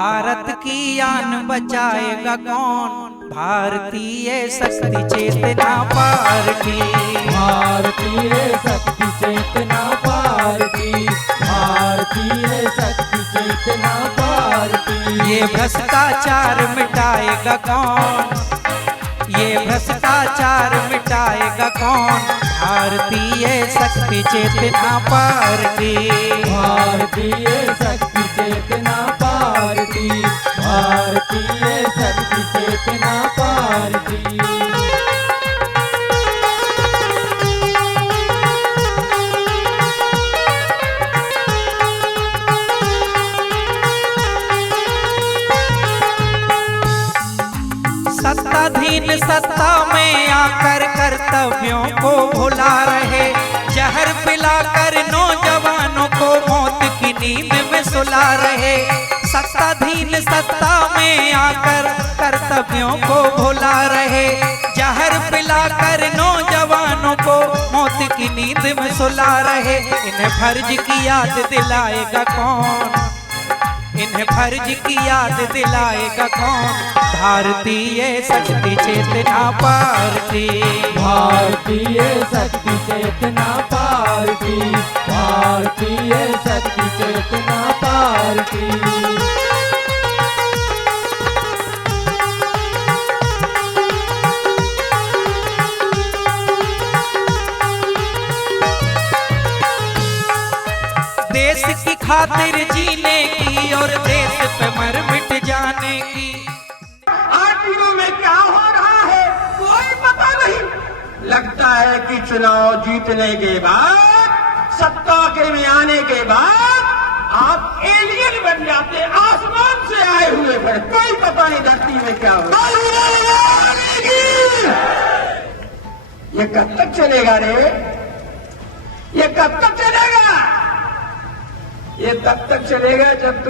भारत की आन बचाएगा कौन? भारतीय शक्ति चेतना पार्टी, भारतीय शक्ति चेतना पार्टी, भारतीय शक्ति चेतना पार्टी। ये भ्रष्टाचार मिटाएगा कौन? ये भ्रष्टाचार मिटाएगा कौन? भारतीय शक्ति चेतना पार्टी, भारतीय शक्ति चेतना पार्टी, भारतीय शक्ति चेतना पार्टी। सत्ताधीन सत्ता में आकर कर्तव्यों को भुला रहे, जहर पिलाकर नौजवानों को मौत की नींद में सुला रहे। सत्ताधीन सत्ता में आकर कर्तव्यों को भुला रहे, जहर पिलाकर नौजवानों को मौत की नींद में सुला रहे। इन्हें फर्ज की याद दिलाएगा कौन? इन्हें फर्ज की याद दिलाएगा कौन? भारतीय शक्ति चेतना पार्टी, भारतीय शक्ति चेतना पार्टी, भारतीय शक्ति चेतना पार्टी। देश की खातिर जीने की और देश पे मर मिट जाने की। आरटीओ में क्या हो रहा है कोई पता नहीं। लगता है कि चुनाव जीतने के बाद, सत्ता के में आने के बाद आप एलियन बन जाते, आसमान से आए हुए। पर कोई पता नहीं धरती में क्या हो। ये कब तक चलेगा रे? ये कब तक चलेगा? ये तब तक चलेगा जब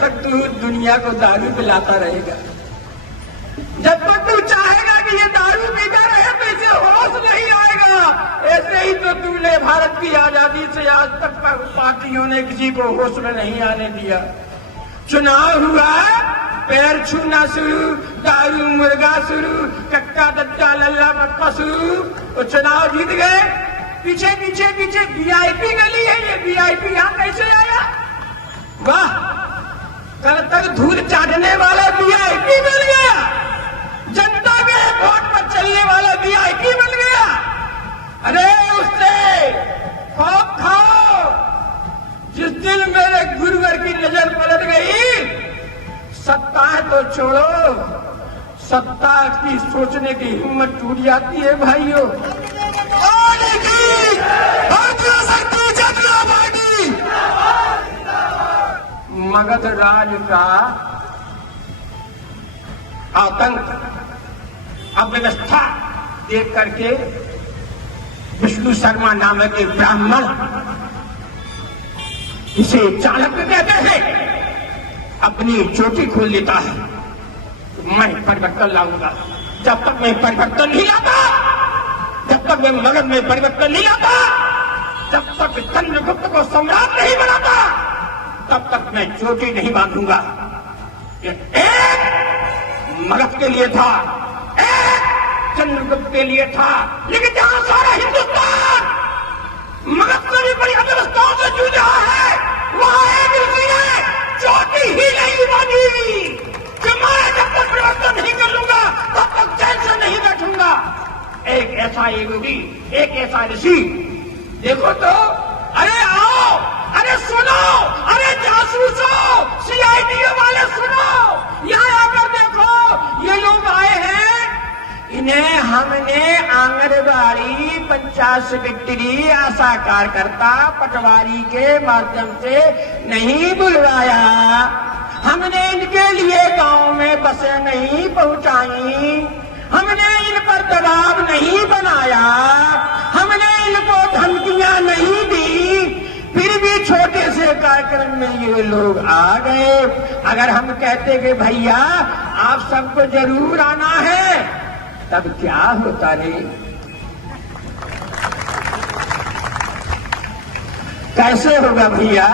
तक तू दुनिया को दारू पिलाता रहेगा। जब तक तू चाहेगा कि ये दारू पीता रहे तो इसे होश नहीं आएगा। ऐसे ही तो तूने भारत की आजादी से आज तक पार्टियों ने किसी को होश में नहीं आने दिया। चुनाव हुआ, पैर छूना शुरू, दारू मुर्गा शुरू, कक्का दद्दा लल्ला पप्पा शुरू। तो चुनाव जीत गए। पीछे पीछे पीछे वीआईपी गली है। ये वीआईपी यहां कैसे आया? वाह, कल तक धूल चाटने वाला वीआईपी मिल गया। जनता के वोट पर चलने वाला वीआईपी मिल गया। अरे उससे खौफ खाओ। जिस दिन मेरे गुरुवर की नजर पलट गई, सत्ता है तो छोड़ो, सत्ता की सोचने की हिम्मत टूट जाती है भाइयों। मगध राज का आतंक, अव्यवस्था देख करके विष्णु शर्मा नामक एक ब्राह्मण, इसे चाणक्य कहते हैं, अपनी चोटी खोल लेता है। मैं परिवर्तन लाऊंगा। जब तक मैं परिवर्तन नहीं लाता, जब तक मैं मगध में परिवर्तन नहीं लाता, जब तक चंद्रगुप्त को सम्राट नहीं बनाता, तब तक मैं चोटी नहीं बांधूंगा। एक मगध के लिए था, एक चंद्रगुप्त के लिए था, लेकिन जहां सारा हिंदुस्तान मगध से भी बड़ी अव्यवस्थाओं से जूझ रहा है, वहां एक ऋषि ने चोटी ही नहीं बांधी कि मैं जब तक परिवर्तन नहीं कर लूंगा तब तक चैन से नहीं बैठूंगा। एक ऐसा योगी, एक ऐसा ऋषि। देखो तो, अरे आओ, अरे सुनो, अरे जासूसो, सीआईडी वाले सुनो, यहाँ आकर देखो, ये लोग आए हैं। इन्हें हमने आंगनबाड़ी, पंचायत सेक्रेटरी, आशा कार्यकर्ता, पटवारी के माध्यम से नहीं बुलवाया। हमने इनके लिए गांव में बसें नहीं पहुंचाई, हमने इन पर दबाव नहीं बनाया, हमने इनको धमकियां नहीं दी, फिर भी छोटे से कार्यक्रम में ये लोग आ गए। अगर हम कहते कि भैया आप सबको जरूर आना है, तब क्या होता रे? कैसे होगा भैया?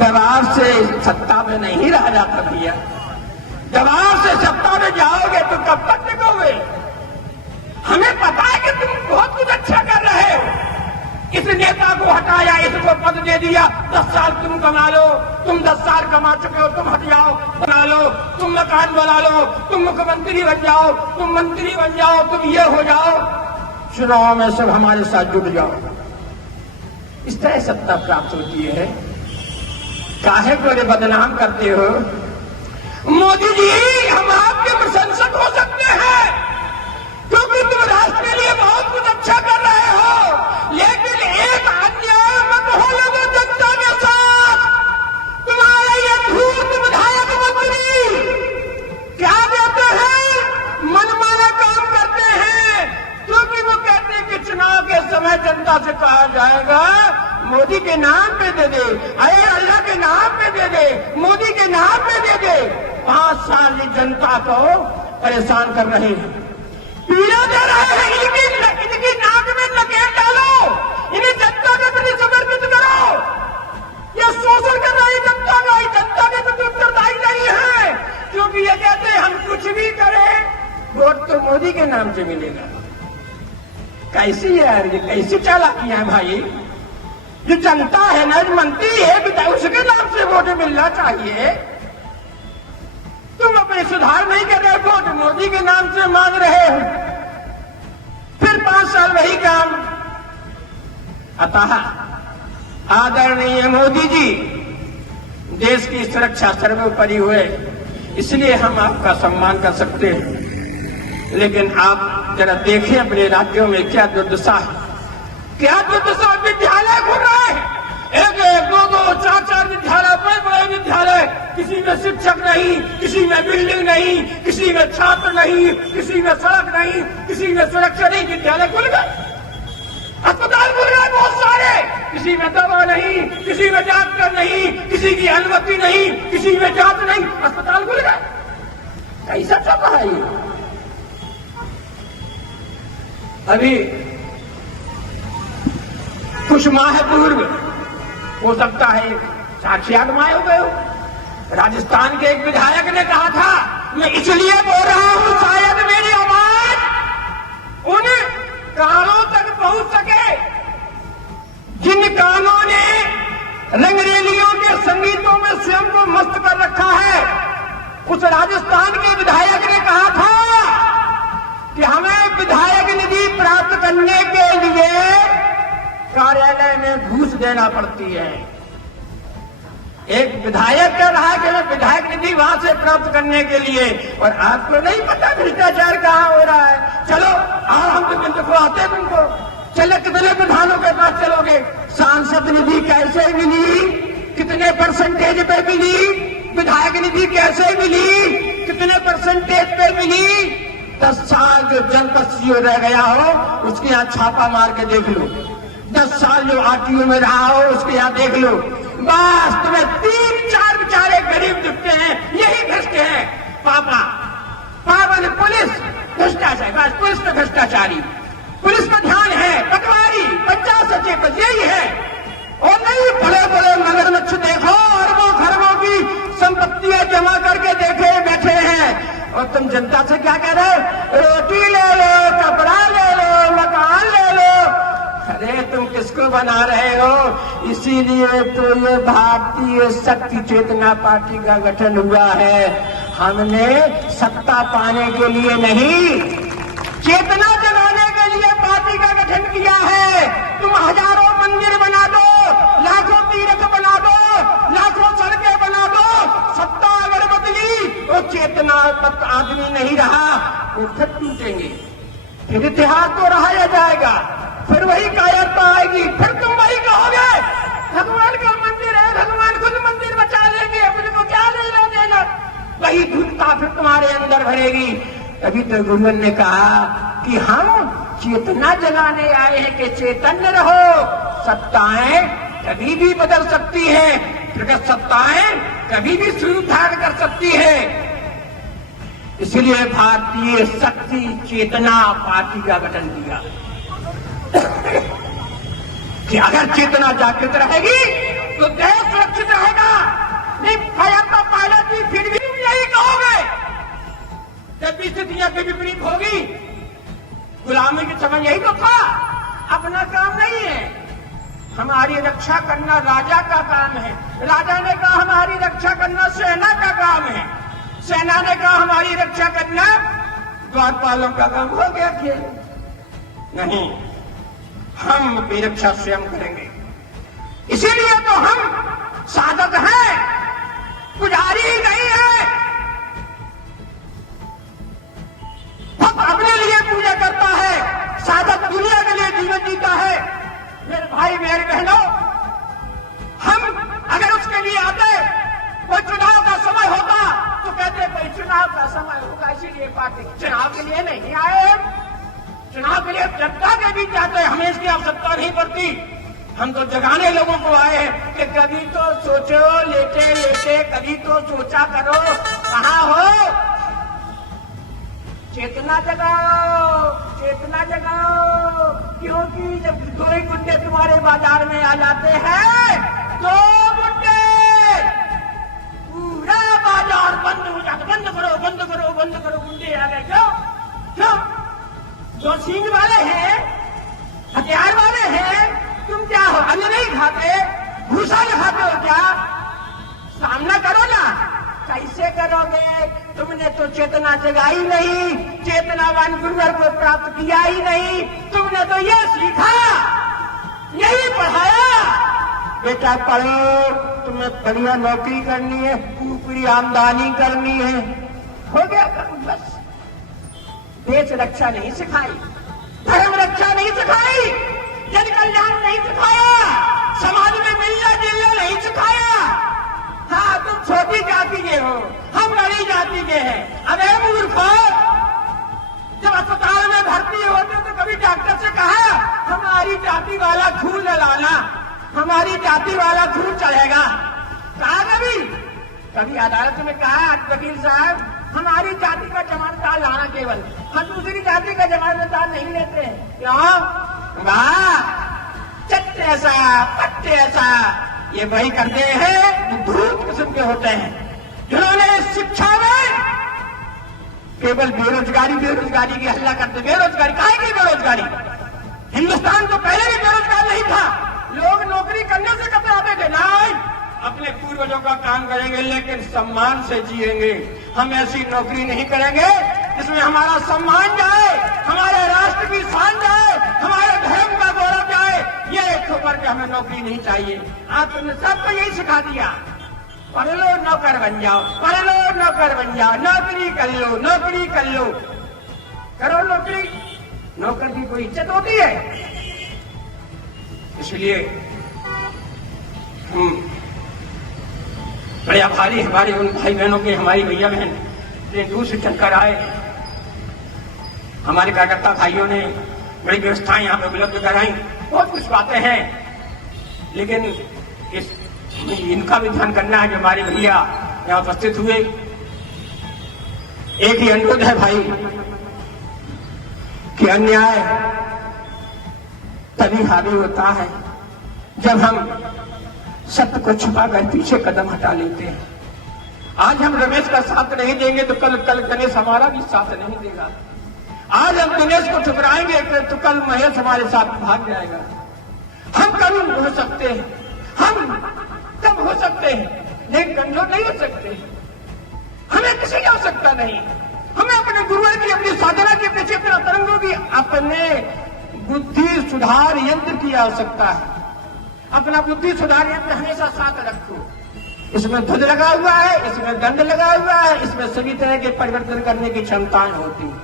दबाव से सत्ता में नहीं रहा जाता भैया। दबाव से सत्ता में जाओगे तो कब तक टिकोगे? हमें पता है कि तुम बहुत कुछ अच्छा कर रहे हो। इस नेता को हटाया, इसको पद दे दिया, 10 साल तुम कमा लो, तुम 10 साल कमा चुके हो, तुम हट जाओ, बना लो, तुम मकान बना लो, तुम मुख्यमंत्री बन जाओ, तुम मंत्री बन जाओ, तुम ये हो जाओ, चुनाव में सब हमारे साथ जुट जाओ। इस तरह सत्ता प्राप्त होती है। काहे को रे बदनाम करते हो? मोदी जी, हम आपके प्रशंसक हो सकते हैं क्योंकि तुम राष्ट्र के लिए बहुत कुछ अच्छा कर रहे हो, लेकिन एक अन्याय मत होने दो जनता के साथ। तुम्हारे ये धूर्त विधायक मंत्री क्या देते हैं? मनमाना काम करते हैं, क्योंकि वो कहते हैं कि चुनाव के समय जनता से कहा जाएगा मोदी के नाम पे दे दे, अरे अल्लाह के नाम पे दे दे, मोदी के नाम पे दे दे। 5 साल जनता को परेशान कर रहे हैं, पीड़ा दे रहे हैं। इनकी नाक में नकेल डालो, इन्हें जनता के प्रति समर्पित करो। ये शोषण कर रही जनता का, जनता के प्रति उत्तरदायी नहीं है, क्योंकि ये कहते हैं हम कुछ भी करें वोट तो मोदी के नाम से मिलेगा। कैसी है यार, ये कैसी चालाकियां है भाई? जो जनता है ना, मंत्री है, उसके नाम से वोट मिलना चाहिए। तुम अपने सुधार नहीं कर रहे, वोट मोदी के नाम से मांग रहे हो, फिर 5 साल वही काम। अतः आदरणीय मोदी जी, देश की सुरक्षा सर्वोपरि हुए, इसलिए हम आपका सम्मान कर सकते हैं। लेकिन आप जरा देखें अपने राज्यों में क्या दुर्दशा है, क्या दुर्दशा। विद्यालय खुल रहे हैं, 1-1, 2-2, 4-4 विद्यालय, बड़े-बड़े विद्यालय, किसी में शिक्षक नहीं, किसी में बिल्डिंग नहीं, किसी में छात्र नहीं, किसी में सड़क नहीं, किसी में सुरक्षा नहीं। विद्यालय खुल गए, अस्पताल खुल गए बहुत सारे, किसी में दवा नहीं, किसी में डॉक्टर नहीं, किसी की अनुमति नहीं, किसी में जांच नहीं, अस्पताल खुल गए। कैसा चल रहा है ये? अभी कुछ माह पूर्व, हो सकता है 60-68 माह हो गए हो, राजस्थान के एक विधायक ने कहा था, मैं इसलिए बोल रहा हूं शायद मेरी आवाज उन कानों तक पहुंच सके जिन कानों ने रंगरेलियों के संगीतों में स्वयं को मस्त कर रखा है। उस राजस्थान के विधायक ने कहा था कि हमें विधायक निधि प्राप्त करने के लिए कार्यालय में घूस देना पड़ती है। एक विधायक कह रहा है कि मैं विधायक निधि वहां से प्राप्त करने के लिए, और आपको नहीं पता भ्रष्टाचार कहां हो रहा है। चलो हम तो आते तुमको, चलो कितने विधानों के पास चलोगे, सांसद निधि कैसे मिली, कितने परसेंटेज पे मिली, विधायक निधि कैसे मिली, कितने परसेंटेज पे मिली। 10 साल जो जनपद रह गया हो उसके यहाँ छापा मार के देख लो, 10 साल जो आरटीओ में रहा हो उसके यहाँ देख लो। बस तुम्हें 3-4 बेचारे गरीब दिखते हैं, यही भ्रष्ट हैं। पावन पुलिस भ्रष्टाचारी, बस पुलिस में भ्रष्टाचारी, पुलिस में ध्यान है, पटवारी, पंचायत सचिव, बस यही है। और नहीं बड़े-बड़े मगरमच्छ देखो, अरबों खरबों की संपत्तियां जमा करके देखे बैठे हैं, और तुम जनता से क्या कह रहे हो? रोटी ले लो, कपड़ा ले लो, मकान ले लो। अरे तुम किसको बना रहे हो? इसीलिए तो ये भारतीय शक्ति चेतना पार्टी का गठन हुआ है। हमने सत्ता पाने के लिए नहीं, चेतना जगाने के लिए पार्टी का गठन किया है। तुम हजारों मंदिर बना दो, लाखों तीर्थ बना दो, लाखों सड़कें बना दो, सत्ता अगर बदली तो चेतना आदमी नहीं रहा, वो फिर टूटेंगे, फिर इतिहास तो रहाया जाएगा, फिर वही कायरता आएगी, फिर तुम वही कहोगे भगवान का मंदिर है, भगवान खुद मंदिर बचा लेंगे, अपने को क्या लेना देना। वही धूपता फिर तुम्हारे अंदर भरेगी। तभी तो गुरुवन ने कहा कि हम चेतना जगाने आए हैं कि चैतन्य रहो। सत्ताएं कभी भी बदल सकती हैं, प्रगत सत्ताएं कभी भी शुरू धारण कर सकती है। इसलिए भारतीय शक्ति चेतना पार्टी का गठन किया कि अगर चेतना जागृत रहेगी तो देश सुरक्षित रहेगा। नहीं फायर तो पहले थी, फिर भी यही कहोगे जब भी स्थितियां के विपरीत होगी। गुलामी की समय यही तो था। अपना काम नहीं है, हमारी रक्षा करना राजा का काम है। राजा ने कहा हमारी रक्षा करना सेना का काम है, सेना ने कहा हमारी रक्षा करना द्वारपालों का काम। हो गया खेल। नहीं, हम अपनी रक्षा स्वयं करेंगे। इसीलिए तो हम साधक हैं, पुजारी ही नहीं है। भक्त अपने लिए पूजा करता है, साधक दुनिया के लिए जीवन जीता है। मेरे भाई मेरे बहनों, हम अगर उसके लिए आते, कोई चुनाव का समय होता तो कहते कोई चुनाव का समय होगा इसीलिए पार्टी। चुनाव के लिए नहीं आए, चुनाव के लिए जनता के बीच जाते, हमें इसकी आवश्यकता नहीं पड़ती। हम तो जगाने लोगों को आए हैं कि कभी तो सोचो, लेटे लेटे कभी तो सोचा करो, कहाँ हो? चेतना जगाओ, चेतना जगाओ। क्योंकि जब कोई गुंडे तुम्हारे बाजार में आ जाते हैं तो गुंडे पूरा बाजार बंद हो जाता। बंद करो, बंद करो, बंद करो। गुंडे आ गए। क्यों? क्यों? जो सींग वाले हैं, हथियार वाले हैं, तुम क्या हो? अन्न नहीं खाते, भूसा नहीं खाते हो क्या? सामना करो ना। कैसे करोगे? तुमने तो चेतना जगाई नहीं, चेतनावान गुरुवर को प्राप्त किया ही नहीं। तुमने तो ये सीखा, यही पढ़ाया, बेटा पढ़ो, तुम्हें बढ़िया नौकरी करनी है, ऊपरी आमदनी करनी है। हो गया काम बस। देश रक्षा नहीं सिखाई, धर्म रक्षा नहीं सिखाई, जन कल्याण नहीं सिखाया, समाज में मिलना जुलना नहीं सिखाया। हाँ, तुम छोटी जाति के हो, हम बड़ी जाति के हैं। अरे मूर्खो, जब अस्पताल में भर्ती होते तो कभी डॉक्टर से कहा हमारी जाति वाला खून न लाना, हमारी जाति वाला खून चढ़ेगा? कहा कभी? कभी अदालत में कहा वकील साहब हमारी जाति का जमानतदार लाना केवल, हम दूसरी जाति का जमानतदार नहीं लेते? क्यों? वाह, चट्टे ऐसा पट्टे ऐसा, ये वही करते हैं धूप किस्म के होते हैं जिन्होंने शिक्षा में केवल बेरोजगारी बेरोजगारी की हल्ला करते। बेरोजगारी काहे की बेरोजगारी? हिंदुस्तान तो पहले भी बेरोजगार नहीं था। लोग नौकरी करने से कतराते थे। नहीं, अपने पूर्वजों का काम करेंगे लेकिन सम्मान से जिएंगे। हम ऐसी नौकरी नहीं करेंगे जिसमें हमारा सम्मान जाए, हमारे राष्ट्र की शान जाए, हमारे धर्म का गौरव जाए। ये खबर के हमें नौकरी नहीं चाहिए। आप तुमने सबको यही सिखा दिया, पढ़ लो नौकर बन जाओ, पढ़ लो नौकर बन जाओ, नौकरी कर लो, नौकरी कर लो। करो नौकरी, नौकर की कोई इज्जत होती है? इसलिए हम बड़े आभारी हमारे उन भाई बहनों के, हमारी भैया बहन इतने दूर से चलकर आए। हमारे कार्यकर्ता भाइयों ने बड़ी व्यवस्थाएं यहाँ पे उपलब्ध कराई। बहुत कुछ बातें हैं, लेकिन इनका भी ध्यान करना है जो हमारे भैया यहाँ उपस्थित हुए। एक ही अनुरोध है भाई कि अन्याय तभी हावी होता है जब हम सत्य को छुपाकर पीछे कदम हटा लेते हैं। आज हम रमेश का साथ नहीं देंगे तो कल गणेश हमारा भी साथ नहीं देगा। आज हम दिनेश को ठुकराएंगे तो कल महेश हमारे साथ भाग जाएगा। हम करुण हो सकते हैं, हम कब हो सकते हैं, लेकिन कमजोर नहीं हो सकते। हमें किसी की आवश्यकता नहीं। हमें अपने गुरुवर की, अपनी साधना की, अपने चेतना तरंगों की, अपने बुद्धि सुधार यंत्र की आवश्यकता है। अपना बुद्धि सुधार यंत्र हमेशा साथ रखो। इसमें ध्वज लगा हुआ है, इसमें दंड लगा हुआ है, इसमें सभी तरह के परिवर्तन करने की क्षमताएं होती हैं।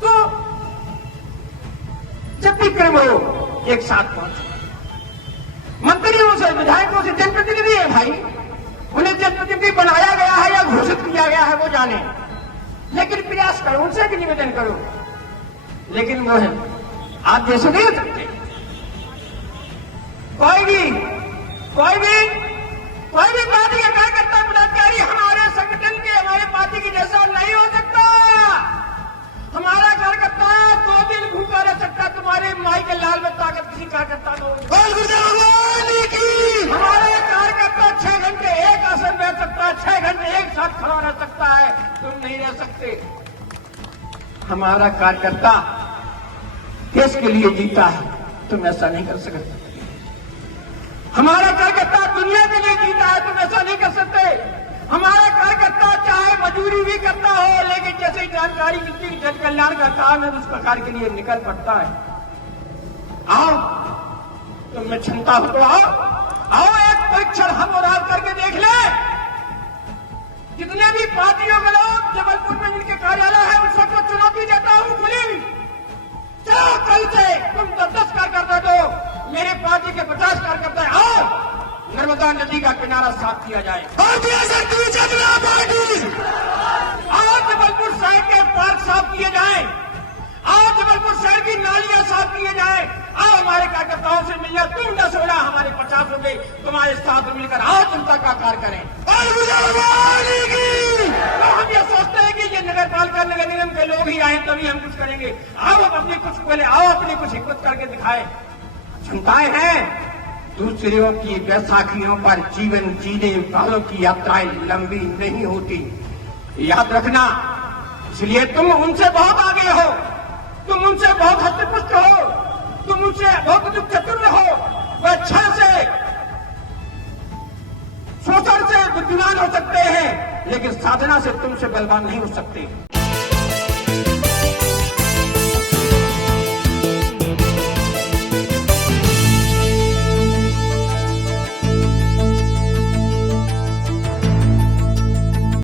तो जब भी क्रम हो एक साथ पहुंचो। मंत्रियों से, विधायकों से जनप्रतिनिधि है भाई, उन्हें जनप्रतिनिधि बनाया गया है या घोषित किया गया है वो जाने, लेकिन प्रयास करो, उनसे भी निवेदन करो। लेकिन वो है आप जैसे नहीं हो सकते। कोई भी पार्टी का कार्यकर्ता पदाधिकारी हमारे संगठन के, हमारे पार्टी की जैसा नहीं हो सकता। हमारा कार्यकर्ता 2 दिन भूखा रह सकता, तुम्हारे माई के लाल में ताकत किसी कार्यकर्ता को। घंटे एक साथ खड़ा रह सकता है, तुम नहीं रह सकते। हमारा कार्यकर्ता देश के लिए जीता है, तुम ऐसा नहीं कर सकते। हमारा कार्यकर्ता दुनिया के लिए जीता है, तुम ऐसा नहीं कर सकते। हमारा कार्यकर्ता चाहे मजदूरी भी करता हो, लेकिन जैसे ही जानकारी मिलती है जन कल्याण का काम है, उस प्रकार के लिए निकल पड़ता है। आओ, तुम में क्षमता हो तो आओ एक परीक्षण हम और आप करके देख ले। जितने भी पार्टियों के लोग जबलपुर में जिनके कार्यालय है, उन सबको चुनौती देता हूं खुली। चलो कल से तुम 10 कार्यकर्ता दो, मेरे पार्टी के 50 कार्यकर्ता आओ, नर्मदा नदी का किनारा साफ किया जाए। भारतीय जनता पार्टी आओ, जबलपुर शहर के पार्क साफ किए जाए, आओ जबलपुर शहर की नालियां साफ किए जाए। आओ हमारे कार्यकर्ताओं से मिलना, तुम 10 होना, हमारे 50 होंगे, तुम्हारे साथ मिलकर आओ जनता का कार्य करें। तो हम ये सोचते हैं कि ये नगर पालिका नगर निगम के लोग ही आए तभी हम कुछ करेंगे। आओ अपनी कुछ पहले आओ अपनी कुछ हिम्मत करके दिखाए। क्षमताएं हैं, दूसरों की बैसाखियों पर जीवन जीने वालों की यात्राएं लंबी नहीं होती, याद रखना। इसलिए तुम उनसे बहुत आगे हो, तुम उनसे बहुत हस्तपुष्ट हो, तुम उनसे बहुत चतुर हो। वह अच्छा से शोषण से बुद्धिमान हो सकते हैं, लेकिन साधना से तुमसे बलवान नहीं हो सकते।